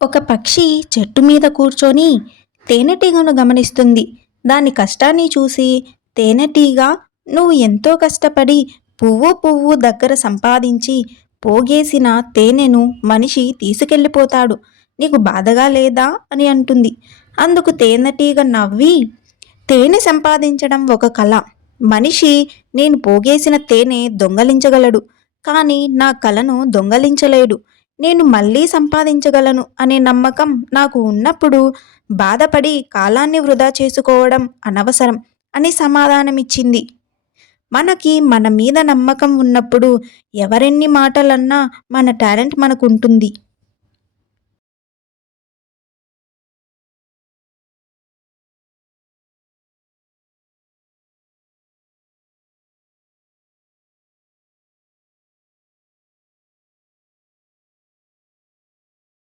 ఒక పక్షి చెట్టు మీద కూర్చొని తేనెటీగను గమనిస్తుంది. దాని కష్టాన్ని చూసి తేనెటీగ, నువ్వు ఎంతో కష్టపడి పువ్వు పువ్వు దగ్గర సంపాదించి పోగేసిన తేనెను మనిషి తీసుకెళ్ళిపోతాడు. నీకు బాధగా లేదా అని అంటుంది. అందుకు తేనెటీగ నవ్వి, తేనె సంపాదించడం ఒక కళ. మనిషి నేను పోగేసిన తేనె దొంగలించగలడు, కానీ నా కళను దొంగలించలేడు. నేను మళ్ళీ సంపాదించగలను అనే నమ్మకం నాకు ఉన్నప్పుడు బాధపడి కాలాన్ని వృధా చేసుకోవడం అనవసరం అని సమాధానమిచ్చింది. మనకి మన మీద నమ్మకం ఉన్నప్పుడు ఎవరెన్ని మాటలన్నా మన టాలెంట్ మనకుంటుంది.